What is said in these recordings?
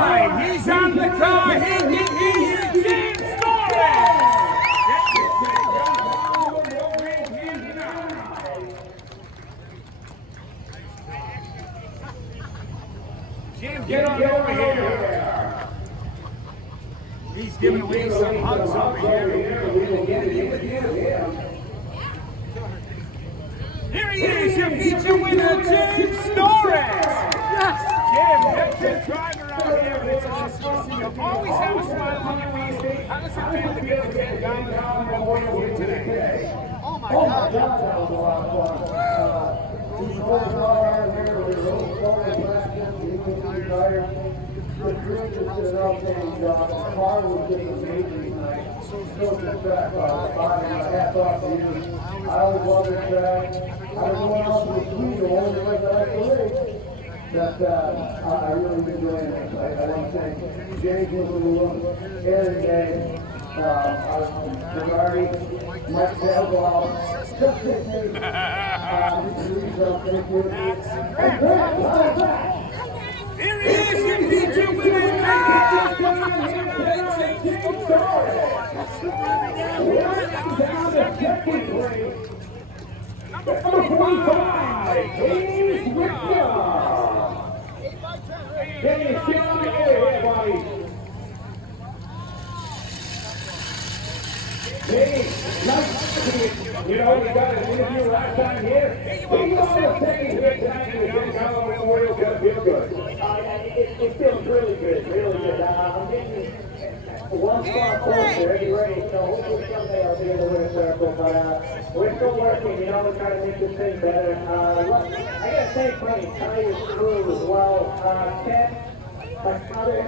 right, he's on the car. He can hear you, James Garland. Jim, get on over here. He's giving away some hugs over here. Here he is, your feature winner, James Storrs. Jim, that's your driver out here, and it's awesome to see you. Always have a smile on your face. How does it feel to get the 10 Garland on the way here today? Oh my God, that was a lot of fun. The group did an outstanding job. The car was just amazing tonight. So good track. Hats off to you. I always love this track. Everyone else was sweet. The only way that I could race. That I really enjoyed it. I want to thank James was in the room, Aaron Day, Gerardi, Mike Dalgal, just this week. Here he is, your feature winner, number 45, James Whitmer. James, get on the air here, buddy. James, nice to see you. You know, we got an interview last time here. What do you all think here tonight with Jim Garland Memorial? Does it feel good? It feels really good, really good. I'm getting one spot closer every race, so hopefully someday I'll be in the winner's circle. But we're still working, you know, to try to make this thing better. I gotta thank my entire crew as well. Ken, my mother,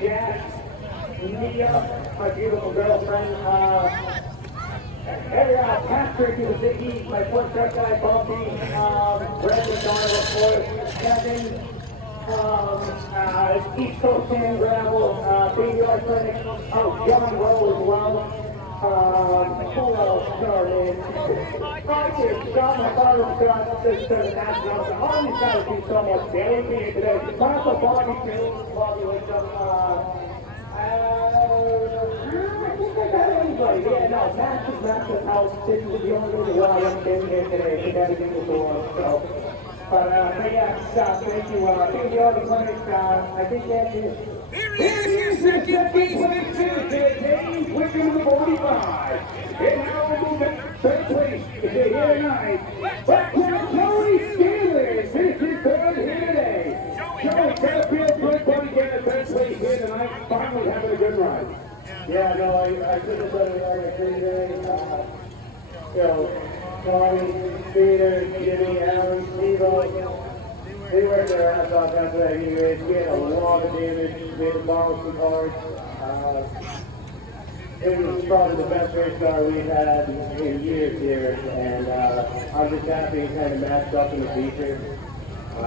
Jack, Mia, my beautiful girlfriend, Patrick, who's Ziggy, my foot truck guy, Bumpy, Brad McDonald, of course, Kevin, East Coast Sand Gravel, Baby Art Clinic, John Rowe as well. Who else? Sorry, Scott, my father, Scott, sister, and Astronaut. All these guys do so much. Daily being today. Papa, Bobby, too. Bobby wakes up. Yeah, no, massive house. This is the only reason why I'm standing here today. We got to get the door. So, but yeah, thank you. Thank you all the clinics. I think that's it. Here he is, your second baseman, James Whitmer, number 45. And now we'll move to third place. Here tonight. But Joey Steelers, this is third here today. Joey Fairfield, good buddy, getting a third place here tonight. Finally having a good ride. Yeah, no, I couldn't have done it like I could today. You know, Tony, Peter, Jimmy, Alan, Steve-O, they worked their ass off after that race. We had a lot of damage. We had to borrow some cars. It was probably the best race car we've had in years here, and I'm just happy it kind of matched up in the feature. I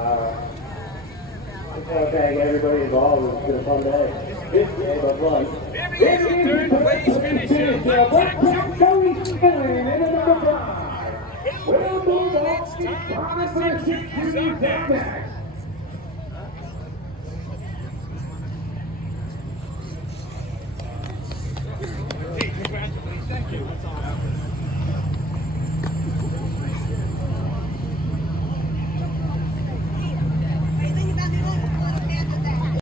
just want to thank everybody involved. It's been a fun day. This day, but fun. There he is, your third place finisher. Joey Steelers in number 5. We'll move on to Thomas and Junior Max.